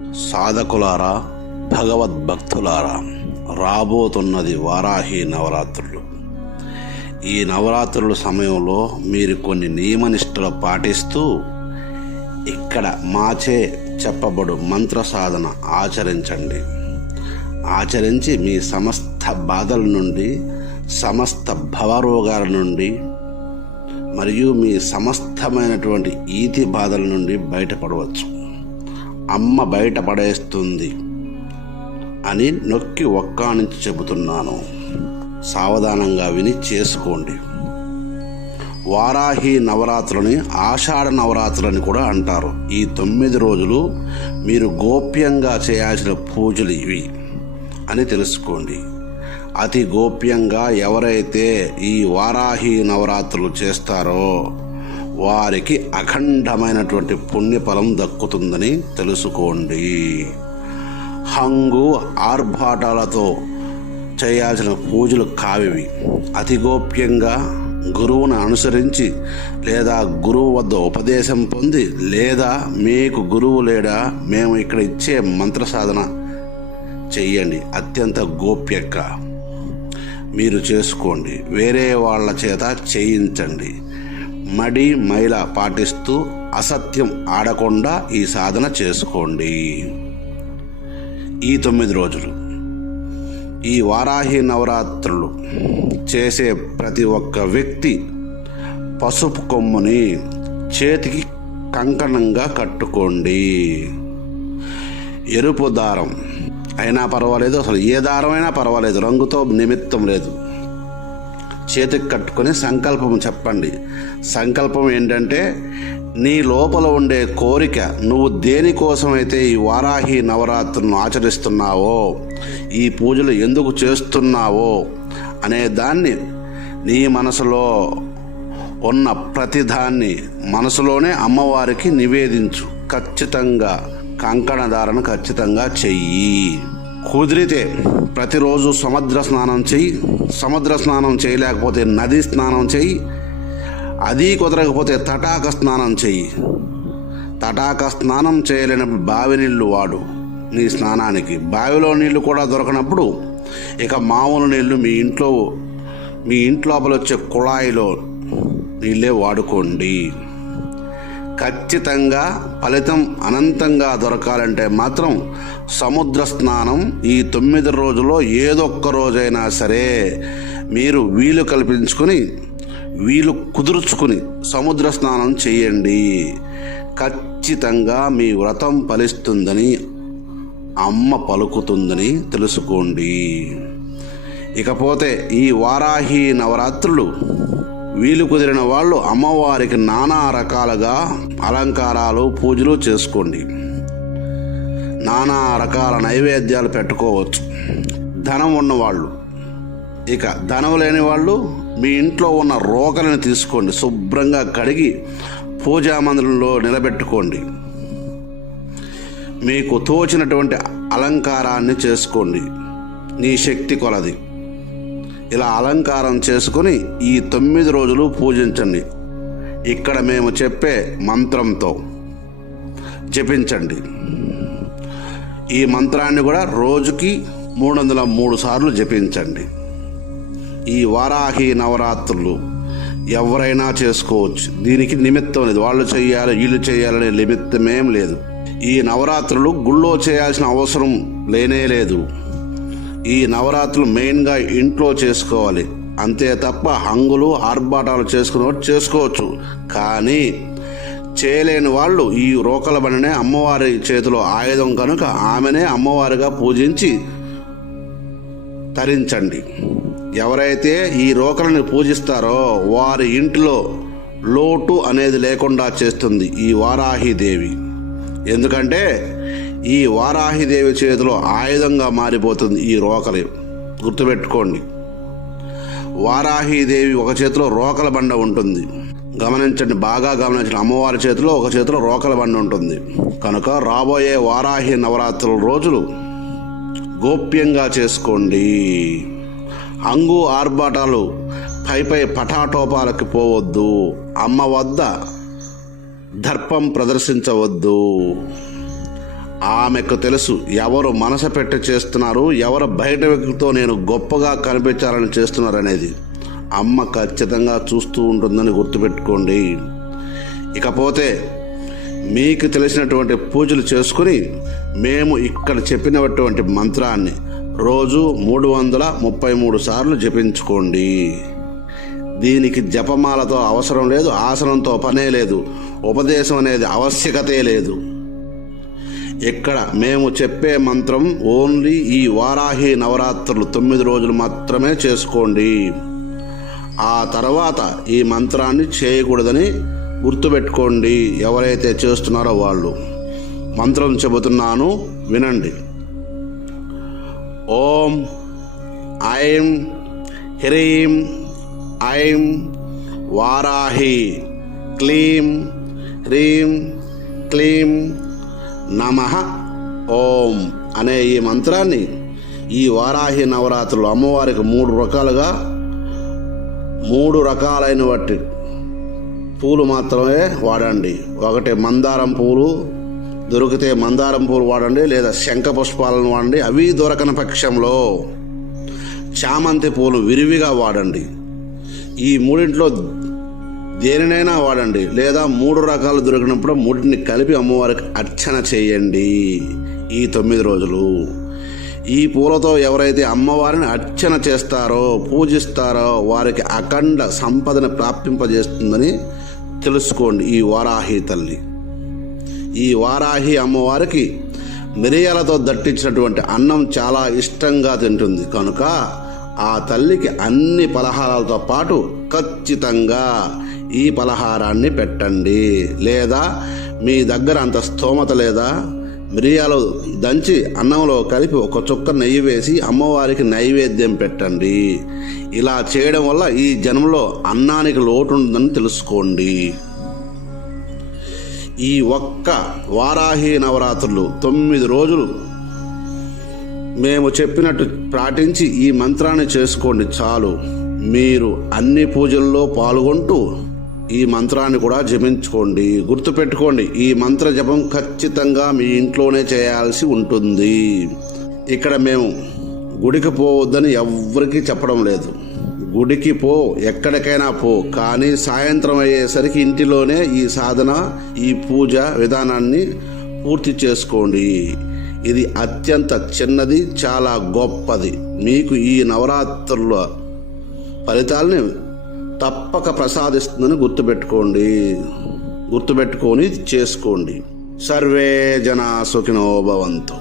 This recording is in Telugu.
సాధకులారా భగవద్భక్తులారా రాబోతున్నది వారాహి నవరాత్రులు. ఈ నవరాత్రుల సమయంలో మీరు కొన్ని నియమనిష్టలు పాటిస్తూ ఇక్కడ మాచే చెప్పబడు మంత్ర సాధన ఆచరించండి. ఆచరించి మీ సమస్త బాధల నుండి సమస్త భవరోగాల నుండి మరియు మీ సమస్తమైనటువంటి ఈతి బాధల నుండి బయటపడవచ్చు. అమ్మ బయటపడేస్తుంది అని నొక్కి ఒక్కానించి చెబుతున్నాను. సావధానంగా విని చేసుకోండి. వారాహి నవరాత్రులని ఆషాఢ నవరాత్రులని కూడా అంటారు. ఈ తొమ్మిది రోజులు మీరు గోప్యంగా చేయాల్సిన పూజలు ఇవి అని తెలుసుకోండి. అతి గోప్యంగా ఎవరైతే ఈ వారాహి నవరాత్రులు చేస్తారో వారికి అఖండమైనటువంటి పుణ్యఫలం దక్కుతుందని తెలుసుకోండి. హంగు ఆర్భాటాలతో చేయాల్సిన పూజలు కావివి. అతి గోప్యంగా గురువును అనుసరించి లేదా గురువు వద్ద ఉపదేశం పొంది లేదా మీకు గురువు లేడా మేము ఇక్కడ ఇచ్చే మంత్ర సాధన చెయ్యండి. అత్యంత గోప్యంగా మీరు చేసుకోండి. వేరే వాళ్ళ చేత చేయించండి. మడి మైల పాటిస్తూ అసత్యం ఆడకుండా ఈ సాధన చేసుకోండి. ఈ తొమ్మిది రోజులు ఈ వారాహి నవరాత్రులు చేసే ప్రతి ఒక్క వ్యక్తి పసుపు కొమ్ముని చేతికి కంకణంగా కట్టుకోండి. ఎరుపు దారం అయినా పర్వాలేదు అసలు ఏ దారమైనా పర్వాలేదు రంగుతో నిమిత్తం లేదు. చేతికి కట్టుకొని సంకల్పం చెప్పండి. సంకల్పం ఏంటంటే నీ లోపల ఉండే కోరిక నువ్వు దేనికోసమైతే ఈ వారాహి నవరాత్రులను ఆచరిస్తున్నావో ఈ పూజలు ఎందుకు చేస్తున్నావో అనే దాన్ని నీ మనసులో ఉన్న ప్రతిదాన్ని మనసులోనే అమ్మవారికి నివేదించు. ఖచ్చితంగా కంకణధారణ ఖచ్చితంగా చెయ్యి. కుదిరితే ప్రతిరోజు సముద్ర స్నానం చెయ్యి సముద్ర స్నానం చేయలేకపోతే నది స్నానం చేయి అది కుదరకపోతే తటాక స్నానం చెయ్యి తటాక స్నానం చేయలేనప్పుడు బావి నీళ్ళు వాడు నీ స్నానానికి. బావిలో నీళ్ళు కూడా దొరకనప్పుడు ఇక మామూలు నీళ్ళు మీ ఇంట్లో మీ ఇంట్లోపల వచ్చే కుళాయిలో నీళ్ళే వాడుకోండి. ఖచ్చితంగా ఫలితం అనంతంగా దొరకాలంటే మాత్రం సముద్ర స్నానం ఈ తొమ్మిది రోజుల్లో ఏదొక్క రోజైనా సరే మీరు వీలు కల్పించుకొని వీలు కుదుర్చుకుని సముద్ర స్నానం చేయండి ఖచ్చితంగా మీ వ్రతం ఫలిస్తుందని అమ్మ పలుకుతుందని తెలుసుకోండి. ఇకపోతే ఈ వారాహి నవరాత్రులు వీలు కుదిరిన వాళ్ళు అమ్మవారికి నానా రకాలుగా అలంకారాలు పూజలు చేసుకోండి. నానా రకాల నైవేద్యాలు పెట్టుకోవచ్చు. ధనం ఉన్నవాళ్ళు. ఇక ధనం లేని వాళ్ళు మీ ఇంట్లో ఉన్న రోకలను తీసుకోండి. శుభ్రంగా కడిగి పూజా మందిరంలో నిలబెట్టుకోండి. మీకు తోచినటువంటి అలంకారాన్ని చేసుకోండి. నీ శక్తి కొలది. ఇలా అలంకారం చేసుకొని ఈ తొమ్మిది రోజులు పూజించండి. ఇక్కడ మేము చెప్పే మంత్రంతో జపించండి. ఈ మంత్రాన్ని కూడా రోజుకి మూడు వందల మూడు సార్లు జపించండి. ఈ వారాహి నవరాత్రులు ఎవరైనా చేసుకోవచ్చు. దీనికి నిమిత్తం లేదు. వాళ్ళు చేయాలి వీళ్ళు చేయాలనే నిమిత్తమేం లేదు. ఈ నవరాత్రులు గుళ్ళో చేయాల్సిన అవసరం లేనే లేదు. ఈ నవరాత్రులు మెయిన్గా ఇంట్లో చేసుకోవాలి. అంతే తప్ప హంగులు ఆర్భాటాలు చేసుకునే చేసుకోవచ్చు. కానీ చేయలేని వాళ్ళు ఈ రోకల బండినే అమ్మవారి చేతిలో ఆయుధం కనుక ఆమెనే అమ్మవారిగా పూజించి తరించండి. ఎవరైతే ఈ రోకలను పూజిస్తారో వారి ఇంటిలో లోటు అనేది లేకుండా చేస్తుంది ఈ వారాహిదేవి ఎందుకంటే ఈ వారాహిదేవి చేతిలో ఆయుధంగా మారిపోతుంది ఈ రోకలి. గుర్తుపెట్టుకోండి. వారాహిదేవి ఒక చేతిలో రోకల బండ ఉంటుంది. గమనించండి బాగా గమనించండి. అమ్మవారి చేతిలో ఒక చేతిలో రోకల బండ ఉంటుంది. కనుక రాబోయే వారాహి నవరాత్రుల రోజులు గోప్యంగా చేసుకోండి. అంగు ఆర్భాటాలు పై పై పటాటోపాలకి పోవద్దు. అమ్మ వద్ద దర్పం ప్రదర్శించవద్దు. ఆమెకు తెలుసు ఎవరు మనసు పెట్టి చేస్తున్నారు ఎవరు బయట వ్యక్తితో నేను గొప్పగా కనిపించాలని చేస్తున్నారు అనేది అమ్మ ఖచ్చితంగా చూస్తూ ఉంటుందని గుర్తుపెట్టుకోండి. ఇకపోతే మీకు తెలిసినటువంటి పూజలు చేసుకుని మేము ఇక్కడ చెప్పినటువంటి మంత్రాన్ని రోజు మూడు వందల ముప్పై మూడు సార్లు జపించుకోండి. దీనికి జపమాలతో అవసరం లేదు ఆసనంతో పనే లేదు ఉపదేశం అనేది ఆవశ్యకతే లేదు. ఇక్కడ మేము చెప్పే మంత్రం ఓన్లీ ఈ వారాహి నవరాత్రులు తొమ్మిది రోజులు మాత్రమే చేసుకోండి. ఆ తర్వాత ఈ మంత్రాన్ని చేయకూడదని గుర్తుపెట్టుకోండి ఎవరైతే చేస్తున్నారో వాళ్ళు. మంత్రం చెబుతున్నాను వినండి. ఓం ఐం హ్రీం ఐం వారాహి క్లీం హ్రీం క్లీం నమ ఓం అనే ఈ మంత్రాన్ని ఈ వారాహి నవరాత్రులు అమ్మవారికి మూడు రకాలుగా మూడు రకాలైన వాటి పూలు మాత్రమే వాడండి. ఒకటి మందారం పూలు దొరికితే మందారం పూలు వాడండి లేదా శంఖ పుష్పాలను వాడండి అవి దొరకని పక్షంలో చామంతి పూలు విరివిగా వాడండి. ఈ మూడింట్లో దేనినైనా వాడండి. లేదా మూడు రకాలు దొరికినప్పుడు మూడింటిని కలిపి అమ్మవారికి అర్చన చేయండి ఈ తొమ్మిది రోజులు. ఈ పూలతో ఎవరైతే అమ్మవారిని అర్చన చేస్తారో పూజిస్తారో వారికి అఖండ సంపదను ప్రాప్తింపజేస్తుందని తెలుసుకోండి ఈ వారాహి తల్లి. ఈ వారాహి అమ్మవారికి మిరియాలతో దట్టించినటువంటి అన్నం చాలా ఇష్టంగా తింటుంది. కనుక ఆ తల్లికి అన్ని పలహారాలతో పాటు ఖచ్చితంగా ఈ పలహారాన్ని పెట్టండి. లేదా మీ దగ్గర అంత స్తోమత లేదా? మిరియాలు దంచి అన్నంలో కలిపి ఒక చుక్క నెయ్యి వేసి అమ్మవారికి నైవేద్యం పెట్టండి. ఇలా చేయడం వల్ల ఈ జన్మలో అన్నానికి లోటు ఉందని తెలుసుకోండి. ఈ ఒక్క వారాహి నవరాత్రులు తొమ్మిది రోజులు మేము చెప్పినట్టు పాటించి ఈ మంత్రాన్ని చేసుకోండి చాలు. మీరు అన్ని పూజల్లో పాల్గొంటూ ఈ మంత్రాన్ని కూడా జపించుకోండి. గుర్తుపెట్టుకోండి ఈ మంత్ర జపం ఖచ్చితంగా మీ ఇంట్లోనే చేయాల్సి ఉంటుంది. ఇక్కడ మేము గుడికి పోవద్దని ఎవ్వరికీ చెప్పడం లేదు. గుడికి పో ఎక్కడికైనా పో కానీ సాయంత్రం అయ్యేసరికి ఇంటిలోనే ఈ సాధన ఈ పూజ విధానాన్ని పూర్తి చేసుకోండి. ఇది అత్యంత చిన్నది చాలా గొప్పది. మీకు ఈ నవరాత్రుల ఫలితాలని తప్పక ప్రసాదిస్తుందని గుర్తుపెట్టుకోండి. గుర్తుపెట్టుకొని చేసుకోండి. సర్వే జనా సుఖినోభవంతో